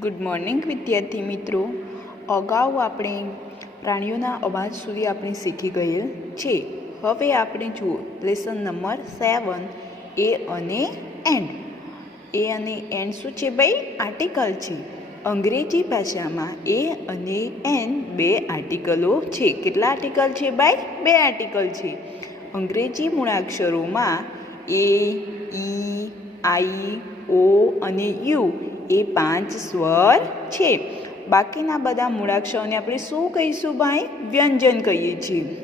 Good morning વિદ્યાર્થી મિત્રો. અગાઉ આપણે પ્રાણીઓના અવાજ સુધી આપણે શીખી ગયેલ છે. હવે આપણે જુઓ લેસન નંબર 7 એ અને એન્ડ. એ અને એન્ડ શું છે ભાઈ? આર્ટિકલ છે. અંગ્રેજી ભાષામાં એ અને એન બે આર્ટિકલો છે. કેટલા આર્ટિકલ છે ભાઈ? બે આર્ટિકલ છે. અંગ્રેજી મૂળાક્ષરોમાં એ, ઈ, આઈ, ઓ અને યુ એ 5 સ્વર છે. બાકીના બધા મૂળાક્ષરોને આપણે શું કહીશું ભાઈ? વ્યંજન કહીએ છીએ.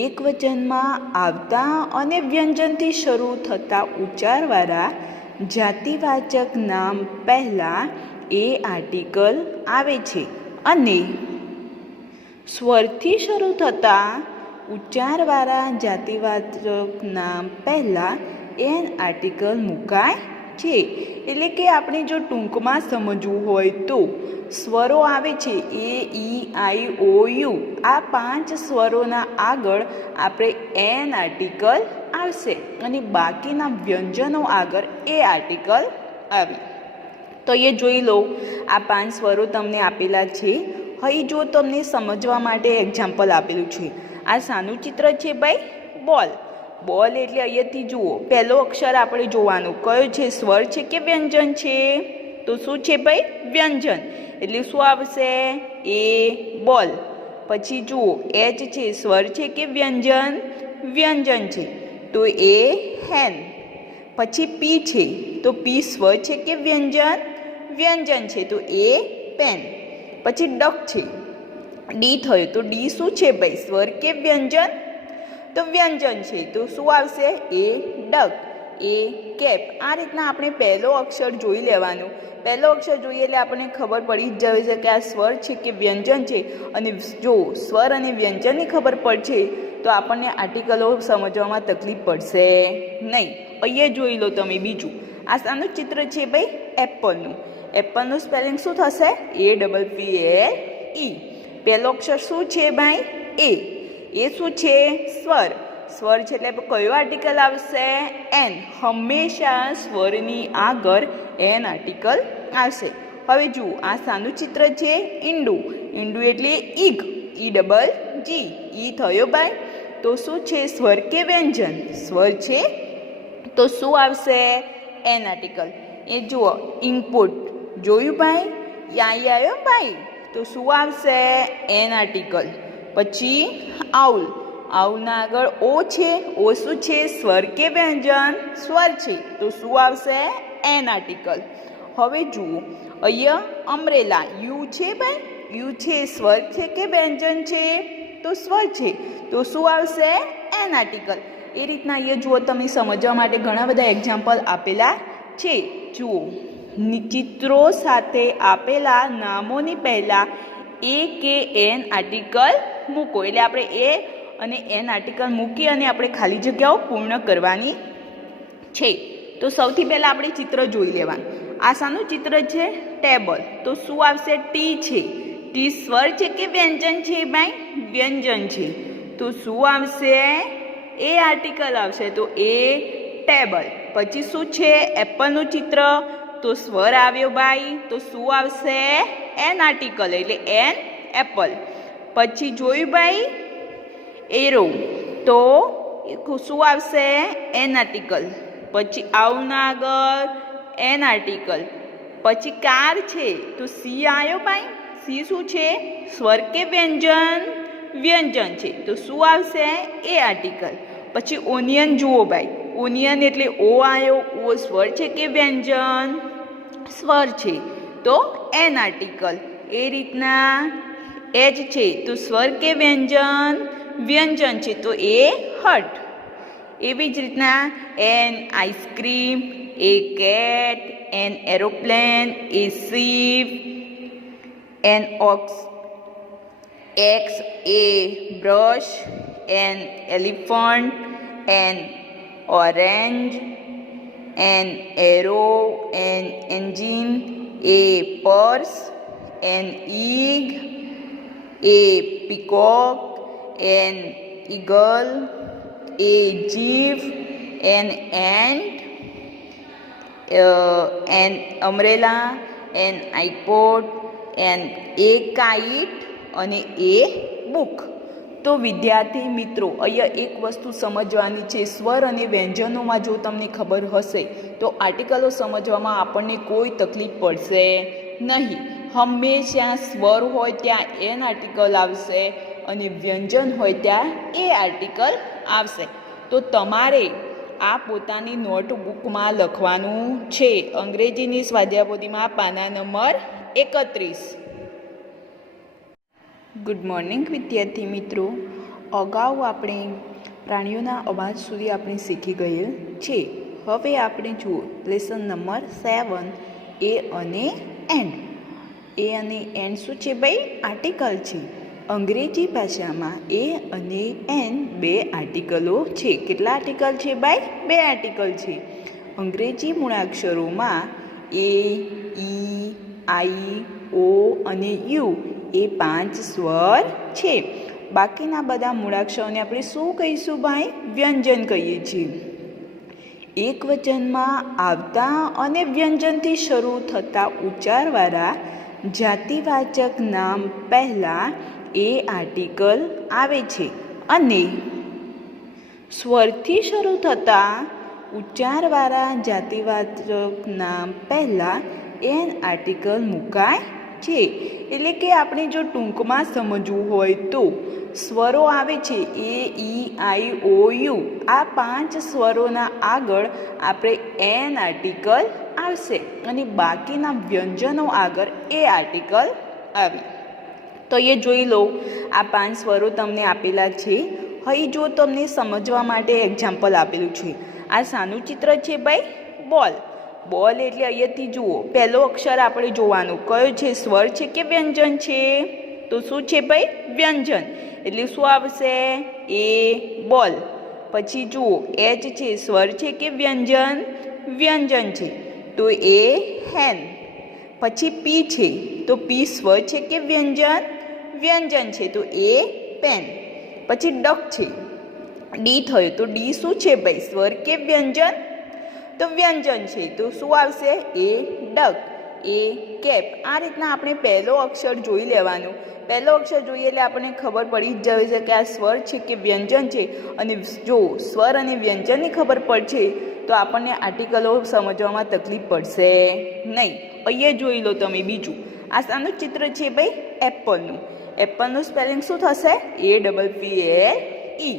એક વચનમાં આવતા અને વ્યંજનથી શરૂ થતા ઉચ્ચારવાળા જાતિવાચક નામ પહેલાં એ આર્ટિકલ આવે છે અને સ્વરથી શરૂ થતા ઉચ્ચારવાળા જાતિવાચક નામ પહેલાં એન આર્ટિકલ મુકાય છે. એટલે કે આપણે જો ટૂંકમાં સમજવું હોય તો સ્વરો આવે છે એ, ઈ, આઈ, ઓ, યુ. આ 5 સ્વરોના આગળ આપણે એન આર્ટિકલ આવશે અને બાકીના વ્યંજનો આગળ એ આર્ટિકલ આવે. તો એ જોઈ લો, આ 5 સ્વરો તમને આપેલા છે. અહીં જો તમને સમજવા માટે એક્ઝામ્પલ આપેલું છે. આ શાનું ચિત્ર છે ભાઈ? બોલ. બોલ એટલે અહીંયાથી જુઓ, પહેલો અક્ષર આપણે જોવાનું કયો છે? સ્વર છે કે વ્યંજન છે? તો શું છે ભાઈ? વ્યંજન. એટલે શું આવશે? એ, બોલ. પછી જુઓ એચ છે, સ્વર છે કે વ્યંજન? વ્યંજન છે, તો એ, હેન. પછી પી છે, તો પી સ્વર છે કે વ્યંજન? વ્યંજન છે, તો એ, પેન. પછી ડક છે, ડી થયો, તો ડી શું છે ભાઈ? સ્વર કે વ્યંજન? તો વ્યંજન છે, તો શું આવશે? એ, ડક. એ, કેપ. આ રીતના આપણે પહેલો અક્ષર જોઈ લેવાનું. પહેલો અક્ષર જોઈએ એટલે આપણને ખબર પડી જ જાય છે કે આ સ્વર છે કે વ્યંજન છે. અને જો સ્વર અને વ્યંજનની ખબર પડશે તો આપણને આર્ટિકલો સમજવામાં તકલીફ પડશે નહીં. અહીંયા જોઈ લો તમે બીજું. આ શાનું ચિત્ર છે ભાઈ? એપલનું. એપલનું સ્પેલિંગ શું થશે? APPLE. પહેલો અક્ષર શું છે ભાઈ? એ. એ શું છે? સ્વર. સ્વર છે એટલે કયો આર્ટિકલ આવશે? એન. હંમેશા સ્વરની આગળ એન આર્ટિકલ આવશે. હવે જુઓ, આ શાનું ચિત્ર છે? ઈંડુ. ઈંડુ એટલે ઈગ. EGG. ઈ થયો ભાઈ, તો શું છે? સ્વર કે વ્યંજન? સ્વર છે, તો શું આવશે? An article. એ જુઓ, ઇનપુટ. જોયું ભાઈ? યાઈ આવ્યો ભાઈ, તો શું આવશે? An article. પછી આઉલ. આઉલના આગળ ઓ છે. ઓ શું છે? સ્વર કે વ્યંજન? સ્વર છે, તો શું આવશે? An article. હવે જુઓ અહીંયા અમરેલા. યુ છે ભાઈ? યુ છે, સ્વર છે કે વ્યંજન છે? તો સ્વર છે, તો શું આવશે? An article. એ રીતના અહીંયા જુઓ, તમને સમજવા માટે ઘણા બધા એક્ઝામ્પલ આપેલા છે. જુઓ, ચિત્રો સાથે આપેલા નામોની પહેલાં એ કે એન આર્ટિકલ મૂકો. એટલે આપણે એ અને એન આર્ટિકલ મૂકી અને આપણે ખાલી જગ્યાઓ પૂર્ણ કરવાની છે. તો સૌથી પહેલાં આપણે ચિત્ર જોઈ લેવાનું. આ શાનું ચિત્ર છે? ટેબલ. તો શું આવશે? ટી છે. ટી સ્વર છે કે વ્યંજન છે ભાઈ? વ્યંજન છે, તો શું આવશે? એ આર્ટિકલ આવશે, તો એ, ટેબલ. પછી શું છે? એપલનું ચિત્ર. તો સ્વર આવ્યો ભાઈ, તો શું આવશે? એન આર્ટિકલ, એટલે એન, એપલ. પછી જોયું ભાઈ એરો, તો શું આવશે? An article. પછી આવના આગળ એન આર્ટિકલ. પછી કાર છે, તો સી આવ્યો ભાઈ. સી શું છે? સ્વર કે વ્યંજન? વ્યંજન છે, તો શું આવશે? એ આર્ટિકલ. પછી ઓનિયન જુઓ ભાઈ. ઓનિયન એટલે ઓ આવ્યો. ઓ સ્વર છે કે વ્યંજન? સ્વર છે, તો એન આર્ટિકલ. એ રીતના એચ છે, તો સ્વર કે વ્યંજન? વ્યંજન છે, તો એ, હટ. એવી જ રીતના an ice cream, a cat, an aeroplane, a ship, an ox, axe, a brush, an elephant, an orange, an arrow, an engine, a purse, an egg, a peacock, an eagle, a jeep, an ant, an umbrella, an iPod, an a kite અને a book. તો વિદ્યાર્થી મિત્રો, અહીંયા એક વસ્તુ સમજવાની છે. સ્વર અને વ્યંજનોમાં જો તમને ખબર હશે તો આર્ટિકલો સમજવામાં આપણને કોઈ તકલીફ પડશે નહીં. હંમેશા સ્વર હોય ત્યાં એન આર્ટિકલ આવશે અને વ્યંજન હોય ત્યાં એ આર્ટિકલ આવશે. તો તમારે આ પોતાની નોટબુકમાં લખવાનું છે. અંગ્રેજીની સ્વાધ્યાયપોથીમાં પાના નંબર 31. ગુડ મોર્નિંગ વિદ્યાર્થી મિત્રો. અગાઉ આપણે પ્રાણીઓના અવાજ સુધી આપણે શીખી ગયેલ છે. હવે આપણે જુઓ લેસન નંબર 7 એ અને એન્ડ. એ અને એન્ડ શું છે ભાઈ? આર્ટિકલ છે. અંગ્રેજી ભાષામાં એ અને એન બે આર્ટિકલો છે. કેટલા આર્ટિકલ છે ભાઈ? બે આર્ટિકલ છે. અંગ્રેજી મૂળાક્ષરોમાં એ, ઈ, આઈ, ઓ અને યુ એ 5 સ્વર છે. બાકીના બધા મૂળાક્ષરોને આપણે શું કહીશું ભાઈ? વ્યંજન કહીએ છીએ. એક વચનમાં આવતા અને વ્યંજનથી શરૂ થતા ઉચ્ચારવાળા જાતિવાચક નામ પહેલાં એ આર્ટિકલ આવે છે અને સ્વરથી શરૂ થતા ઉચ્ચારવાળા જાતિવાચક નામ પહેલાં એન આર્ટિકલ મુકાય છે. એટલે કે આપણે જો ટૂંકમાં સમજવું હોય તો સ્વરો આવે છે એ, ઈ, આઈ, ઓ, યુ. આ 5 સ્વરોના આગળ આપણે એન આર્ટિકલ આવશે અને બાકીના વ્યંજનો આગળ એ આર્ટિકલ આવે. તો એ જોઈ લો, આ 5 સ્વરો તમને આપેલા છે. હવે જો તમને સમજવા માટે એક્ઝામ્પલ આપેલું છે. આ શાનું ચિત્ર છે ભાઈ? બોલ. બોલ એટલે અહીંયાથી જુઓ, પહેલો અક્ષર આપણે જોવાનું કયો છે? સ્વર છે કે વ્યંજન છે? તો શું છે ભાઈ? વ્યંજન. એટલે શું આવશે? એ બોલ. પછી જુઓ એચ છે, સ્વર છે કે વ્યંજન? વ્યંજન છે, તો એ હેન. પછી પી છે, તો પી સ્વર છે કે વ્યંજન? વ્યંજન છે, તો એ પેન. પછી ડક છે, ડી થયો, તો ડી શું છે ભાઈ? સ્વર કે વ્યંજન? તો વ્યંજન છે, તો શું આવશે? એ ડક. એ કેપ. આ રીતના આપણે પહેલો અક્ષર જોઈ લેવાનું. પહેલો અક્ષર જોઈએ એટલે આપણને ખબર પડી જ જાય છે કે આ સ્વર છે કે વ્યંજન છે. અને જો સ્વર અને વ્યંજનની ખબર પડશે તો આપણને આર્ટિકલો સમજવામાં તકલીફ પડશે નહીં. અહીંયા જોઈ લો તમે બીજું. આ શાનું ચિત્ર છે ભાઈ? એપલનું. એપલનું સ્પેલિંગ શું થશે? APPLE.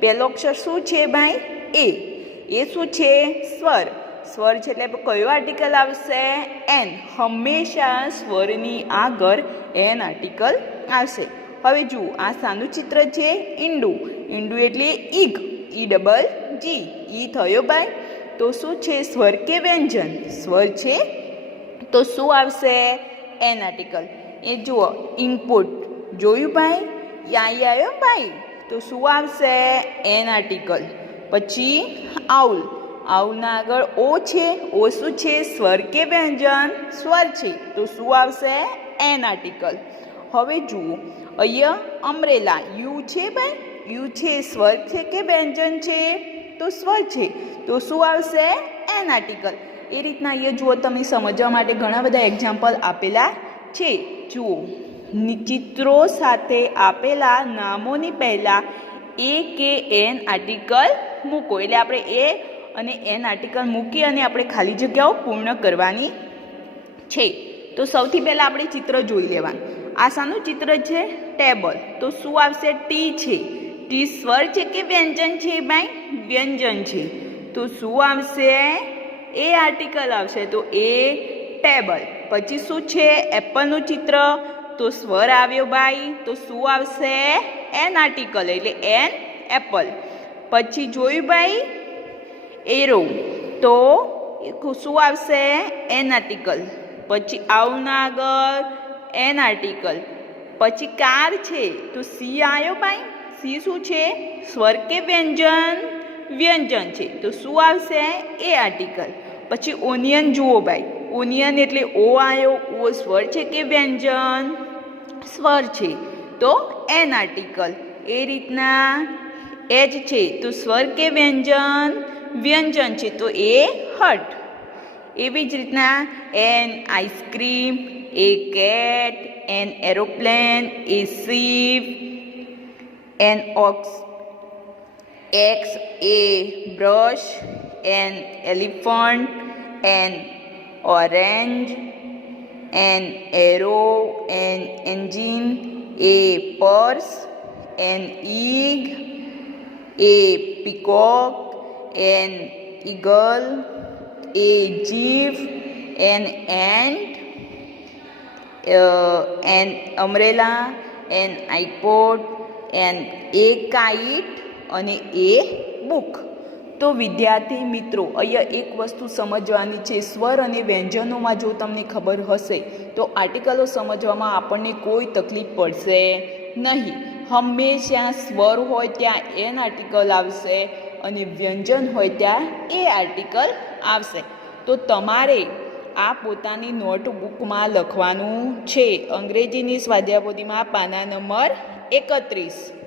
પહેલો અક્ષર શું છે ભાઈ? એ. એ શું છે? સ્વર. સ્વર છે એટલે કયો આર્ટિકલ આવશે? એન. હંમેશા સ્વરની આગળ એન આર્ટિકલ આવશે. હવે જુઓ, આ શાનું ચિત્ર છે? ઈંડુ. ઈંડુ એટલે ઈગ. EGG. ઈ થયો ભાઈ. તો શું છે? સ્વર કે વ્યંજન? સ્વર છે, તો શું આવશે? An article. એ જુઓ ઇનપુટ. જોયું ભાઈ? યા આવ્યો ભાઈ, તો શું આવશે? An article. પછી આઉલ. આઉલના આગળ ઓ છે. ઓ શું છે? સ્વર કે વ્યંજન? સ્વર છે, તો શું આવશે? An article. હવે જુઓ અહીંયા અમ્બ્રેલા. યુ છે ભાઈ? યુ છે, સ્વર છે કે વ્યંજન છે? તો સ્વર છે, તો શું આવશે? An article. એ રીતના અહીંયા જુઓ, તમે સમજવા માટે ઘણા બધા એક્ઝામ્પલ આપેલા છે. જુઓ, ચિત્રો સાથે આપેલા નામોની પહેલાં એ કે એન આર્ટિકલ મૂકો. એટલે આપણે એ અને એન આર્ટિકલ મૂકી અને આપણે ખાલી જગ્યાઓ પૂર્ણ કરવાની છે. તો સૌથી પહેલાં આપણે ચિત્ર જોઈ લેવાનું. આ શાનું ચિત્ર છે? ટેબલ. તો શું આવશે? ટી છે. ટી સ્વર છે કે વ્યંજન છે ભાઈ? વ્યંજન છે, તો શું આવશે? એ આર્ટિકલ આવશે, તો એ ટેબલ. પછી શું છે? એપલનું ચિત્ર. તો સ્વર આવ્યો ભાઈ, તો શું આવશે? એન આર્ટિકલ, એટલે એન એપલ. પછી જોયું ભાઈ એરો, તો શું આવશે? An article. પછી આવના આગળ એન આર્ટિકલ. પછી કાર છે, તો સી આવ્યો ભાઈ. સી શું છે? સ્વર કે વ્યંજન? વ્યંજન છે, તો શું આવશે? એ આર્ટિકલ. પછી ઓનિયન જુઓ ભાઈ. ઓનિયન એટલે ઓ આવ્યો. ઓ સ્વર છે કે વ્યંજન? સ્વર છે, તો એન આર્ટિકલ. એ રીતના એજ છે, તો સ્વર કે વ્યંજન? વ્યંજન છે, તો એ હટ. એવી જ રીતના an ice cream, a cat, an aeroplane, a ship, an ox, axe, a brush, an elephant, an orange, an arrow, an engine, a purse, an egg, a peacock, an eagle, a jeep, an ant, an umbrella, an iPod, an a kite અને a book. તો વિદ્યાર્થી મિત્રો, અહીંયા એક વસ્તુ સમજવાની છે, સ્વર અને વ્યંજનોમાં જો તમને ખબર હશે તો આર્ટિકલો સમજવામાં આપણને કોઈ તકલીફ પડશે નહીં. હંમેશા સ્વર હોય ત્યાં એન આર્ટિકલ આવશે અને વ્યંજન હોય ત્યાં એ આર્ટિકલ આવશે. તો તમારે આ પોતાની નોટબુકમાં લખવાનું છે. અંગ્રેજીની સ્વાધ્યાય પોથીમાં પાના નંબર 31.